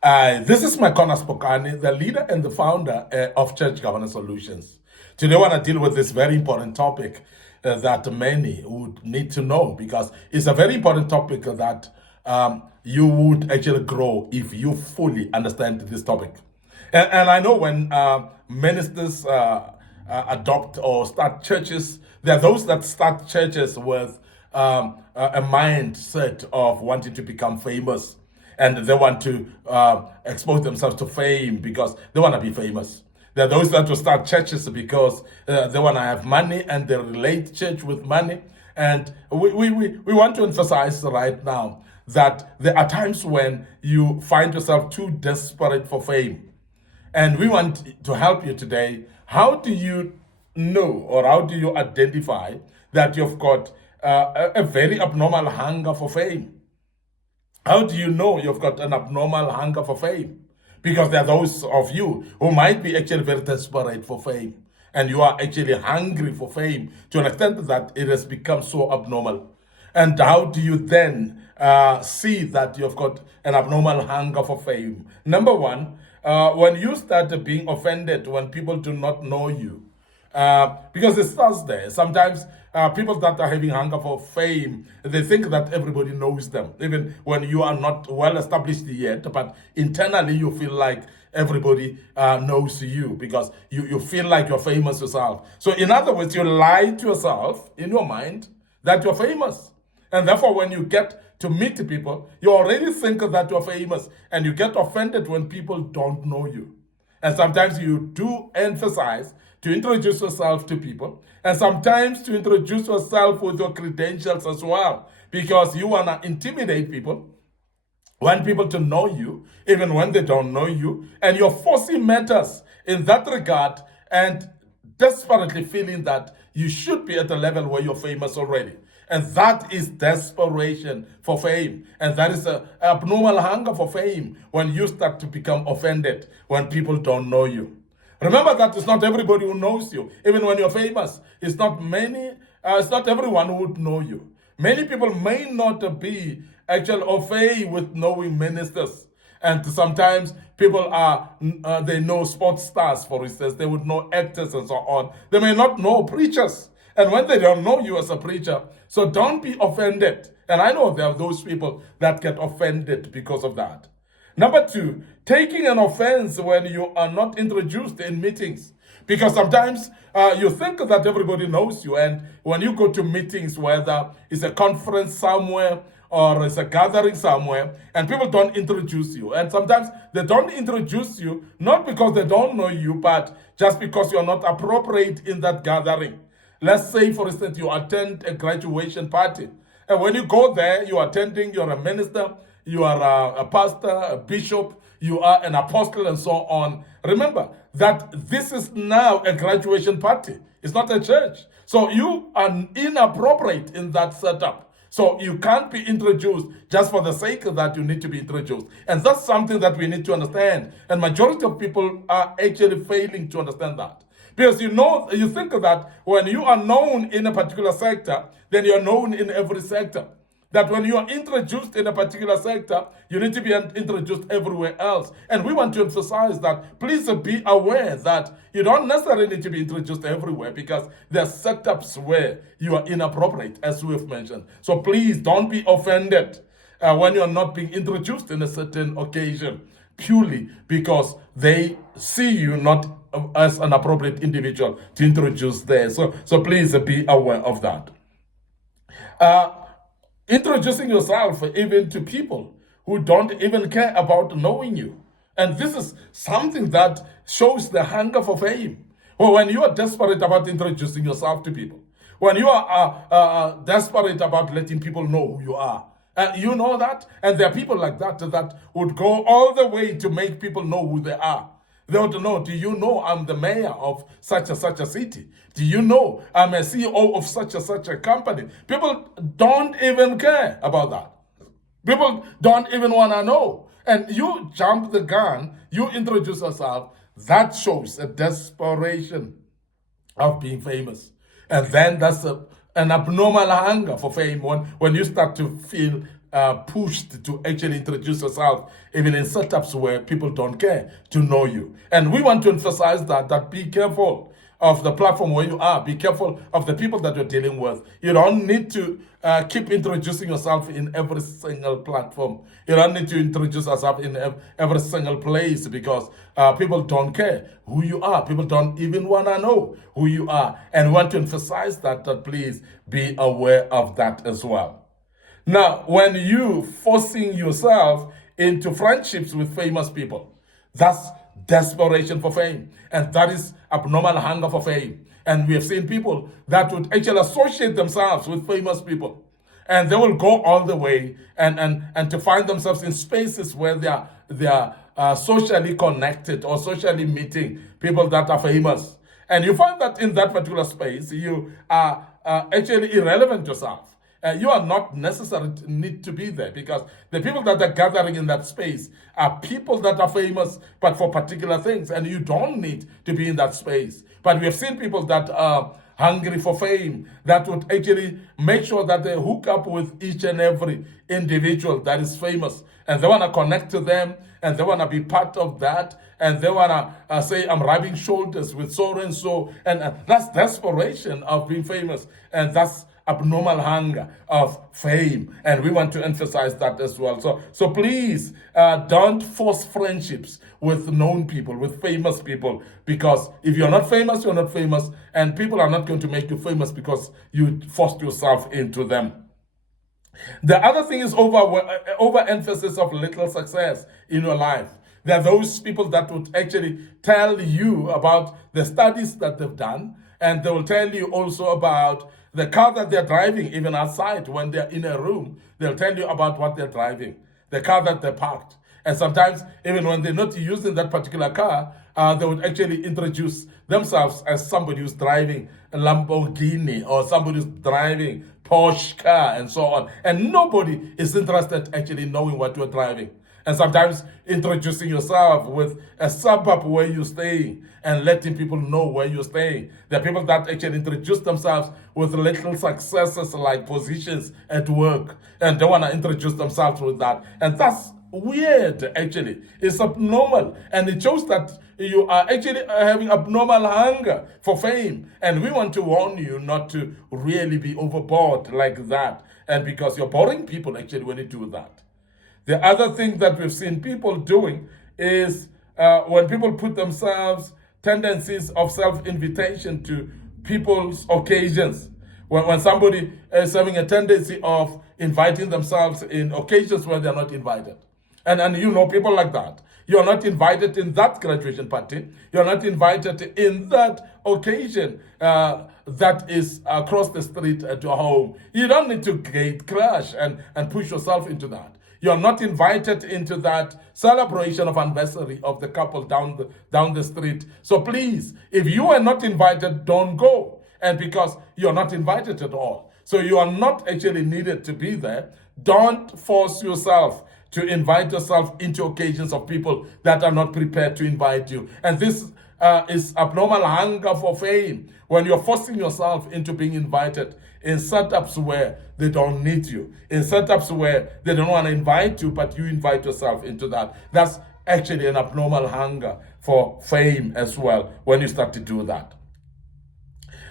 This is MIcornus Phokane, the leader and the founder of Church Governance Solutions. Today, I want to deal with this very important topic that many would need to know because it's a very important topic that you would actually grow if you fully understand this topic. And I know when ministers adopt or start churches, there are those that start churches with a mindset of wanting to become famous, and they want to expose themselves to fame because they want to be famous. There are those that will start churches because they want to have money and they relate church with money. And we want to emphasize right now that there are times when you find yourself too desperate for fame. And we want to help you today. How do you know, or how do you identify that you've got a very abnormal hunger for fame? How do you know you've got an abnormal hunger for fame? Because there are those of you who might be actually very desperate for fame, and you are actually hungry for fame to an extent that it has become so abnormal. And how do you then see that you've got an abnormal hunger for fame? Number one, when you start being offended when people do not know you, because it starts there. Sometimes people that are having hunger for fame, they think that everybody knows them, even when you are not well established yet, but internally you feel like everybody knows you because you feel like you're famous yourself. So in other words, you lie to yourself in your mind that you're famous. And therefore, when you get to meet people, you already think that you're famous, and you get offended when people don't know you. And sometimes you do emphasize to introduce yourself to people, and sometimes to introduce yourself with your credentials as well, because you want to intimidate people, want people to know you, even when they don't know you, and you're forcing matters in that regard and desperately feeling that you should be at a level where you're famous already. And that is desperation for fame. And that is an abnormal hunger for fame when you start to become offended when people don't know you. Remember that it's not everybody who knows you. Even when you're famous, it's not everyone who would know you. Many people may not be actually au fait with knowing ministers. And sometimes people they know sports stars, for instance. They would know actors and so on. They may not know preachers. And when they don't know you as a preacher, so don't be offended. And I know there are those people that get offended because of that. Number two, taking an offense when you are not introduced in meetings. Because sometimes you think that everybody knows you, and when you go to meetings, whether it's a conference somewhere or it's a gathering somewhere, and people don't introduce you. And sometimes they don't introduce you, not because they don't know you, but just because you're not appropriate in that gathering. Let's say, for instance, you attend a graduation party. And when you go there, you're a minister, you are a pastor, a bishop, you are an apostle, and so on. Remember that this is now a graduation party. It's not a church. So you are inappropriate in that setup. So you can't be introduced just for the sake that you need to be introduced. And that's something that we need to understand. And majority of people are actually failing to understand that. Because you think that when you are known in a particular sector, then you're known in every sector. That when you are introduced in a particular sector, you need to be introduced everywhere else. And we want to emphasize that please be aware that you don't necessarily need to be introduced everywhere, because there are setups where you are inappropriate, as we have mentioned. So please don't be offended when you're not being introduced in a certain occasion, purely because they see you not as an appropriate individual to introduce there. So please be aware of that. Introducing yourself even to people who don't even care about knowing you. And this is something that shows the hunger for fame. Well, when you are desperate about introducing yourself to people, when you are desperate about letting people know who you are, you know that? And there are people like that that would go all the way to make people know who they are. They want to know, do you know I'm the mayor of such and such a city? Do you know I'm a CEO of such and such a company? People don't even care about that. People don't even want to know. And you jump the gun, you introduce yourself, that shows a desperation of being famous. And then that's an abnormal hunger for fame when you start to feel pushed to actually introduce yourself, even in setups where people don't care to know you. And we want to emphasize that be careful of the platform where you are. Be careful of the people that you're dealing with. You don't need to keep introducing yourself in every single platform. You don't need to introduce yourself in every single place, because people don't care who you are. People don't even want to know who you are. And we want to emphasize that please be aware of that as well. Now, when you forcing yourself into friendships with famous people, that's desperation for fame, and that is abnormal hunger for fame. And we have seen people that would actually associate themselves with famous people, and they will go all the way and to find themselves in spaces where they are socially connected or socially meeting people that are famous. And you find that in that particular space, you are actually irrelevant yourself. You are not necessarily need to be there, because the people that are gathering in that space are people that are famous, but for particular things, and you don't need to be in that space. But we have seen people that are hungry for fame, that would actually make sure that they hook up with each and every individual that is famous, and they want to connect to them, and they want to be part of that, and they want to say, I'm rubbing shoulders with so and so, and that's desperation of being famous, and that's abnormal hunger of fame, and we want to emphasize that as well. So please don't force friendships with known people, with famous people, because if you're not famous, you're not famous, and people are not going to make you famous because you forced yourself into them. The other thing is overemphasis of little success in your life. There are those people that would actually tell you about the studies that they've done, and they will tell you also about the car that they're driving, even outside when they're in a room. They'll tell you about what they're driving, the car that they parked. And sometimes, even when they're not using that particular car, they would actually introduce themselves as somebody who's driving a Lamborghini, or somebody who's driving Porsche car, and so on. And nobody is interested actually knowing what you're driving. And sometimes introducing yourself with a suburb where you're staying and letting people know where you're staying. There are people that actually introduce themselves with little successes like positions at work, and they want to introduce themselves with that. And that's weird, actually. It's abnormal. And it shows that you are actually having abnormal hunger for fame. And we want to warn you not to really be overboard like that. And because you're boring people actually when you do that. The other thing that we've seen people doing is when people put themselves tendencies of self-invitation to people's occasions. When somebody is having a tendency of inviting themselves in occasions where they're not invited. And you know people like that. You're not invited in that graduation party. You're not invited in that occasion that is across the street at your home. You don't need to gate crash and push yourself into that. You're not invited into that celebration of anniversary of the couple down the street. So please, if you are not invited, don't go. And because you're not invited at all, so you are not actually needed to be there, don't force yourself to invite yourself into occasions of people that are not prepared to invite you. And this is abnormal hunger for fame, when you're forcing yourself into being invited in setups where they don't need you, in setups where they don't want to invite you, but you invite yourself into that. That's actually an abnormal hunger for fame as well, when you start to do that.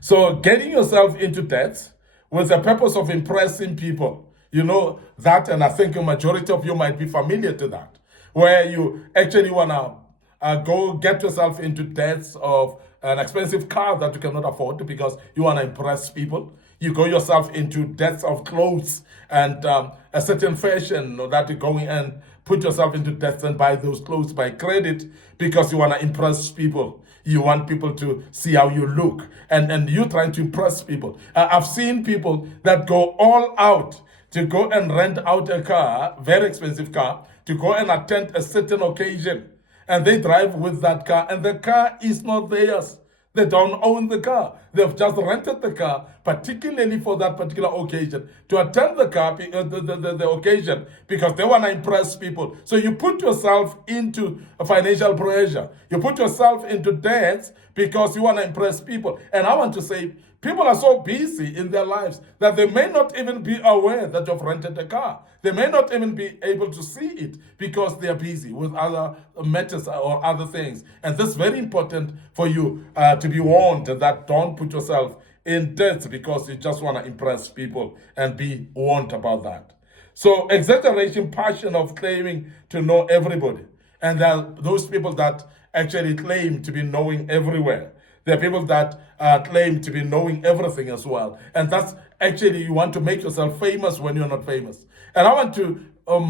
So getting yourself into debt with the purpose of impressing people, you know that, and I think a majority of you might be familiar to that, where you actually want to go get yourself into debts of an expensive car that you cannot afford because you want to impress people. You go yourself into debts of clothes and a certain fashion that you're going and put yourself into debts and buy those clothes by credit because you want to impress people. You want people to see how you look, and you're trying to impress people. I've seen people that go all out to go and rent out a car, very expensive car, to go and attend a certain occasion. And they drive with that car, and the car is not theirs. They don't own the car. They've just rented the car, particularly for that particular occasion, to attend the car, the occasion, because they want to impress people. So you put yourself into a financial pressure. You put yourself into debts because you want to impress people. And I want to say, people are so busy in their lives that they may not even be aware that you've rented a car. They may not even be able to see it because they are busy with other matters or other things. And this is very important for you to be warned that don't put yourself in debt because you just want to impress people, and be warned about that. So exaggeration, passion of claiming to know everybody. And there are those people that actually claim to be knowing everywhere. There are people that claim to be knowing everything as well. And that's actually, you want to make yourself famous when you're not famous. And I want to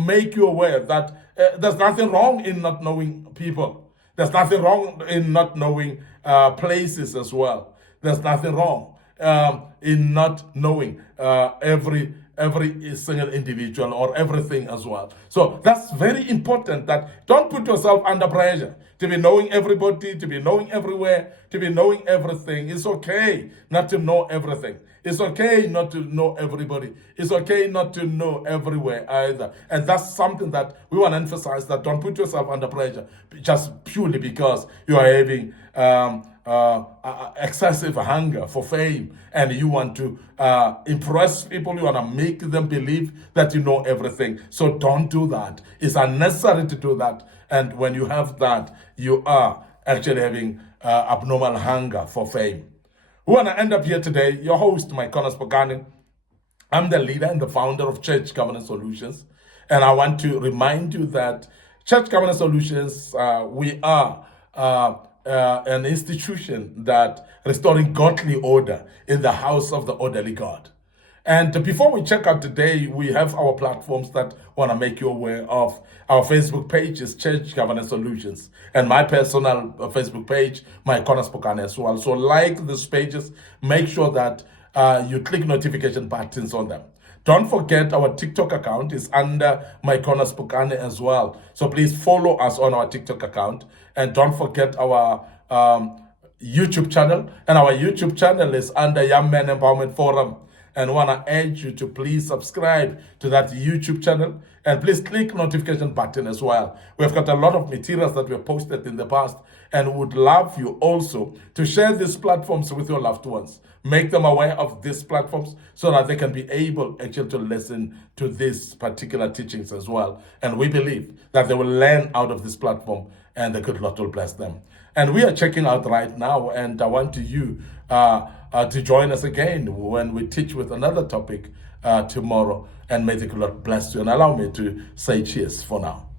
make you aware that there's nothing wrong in not knowing people. There's nothing wrong in not knowing places as well. There's nothing wrong in not knowing every single individual or everything as well. So that's very important, that don't put yourself under pressure to be knowing everybody, to be knowing everywhere, to be knowing everything. It's okay not to know everything. It's okay not to know everybody. It's okay not to know everywhere either. And that's something that we want to emphasize, that don't put yourself under pressure just purely because you are having excessive hunger for fame, and you want to impress people, you want to make them believe that you know everything. So don't do that. It's unnecessary to do that. And when you have that, you are actually having abnormal hunger for fame. We want to end up here today. Your host, MIcornus Phokane. I'm the leader and the founder of Church Governance Solutions. And I want to remind you that Church Governance Solutions, we are an institution that restoring godly order in the house of the orderly God. And before we check out today, we have our platforms that want to make you aware of. Our Facebook page is Church Governance Solutions, and my personal Facebook page, MIcornus Phokane as well. So like these pages, make sure that you click notification buttons on them. Don't forget our TikTok account is under MIcornus Phokane as well. So please follow us on our TikTok account. And don't forget our YouTube channel. And our YouTube channel is under Young Men Empowerment Forum. And want to urge you to please subscribe to that YouTube channel. And please click notification button as well. We've got a lot of materials that we've posted in the past, and would love you also to share these platforms with your loved ones. Make them aware of these platforms so that they can be able actually to listen to these particular teachings as well. And we believe that they will learn out of this platform, and the good Lord will bless them. And we are checking out right now, and I want you to join us again when we teach with another topic tomorrow. And may the good Lord bless you. And allow me to say cheers for now.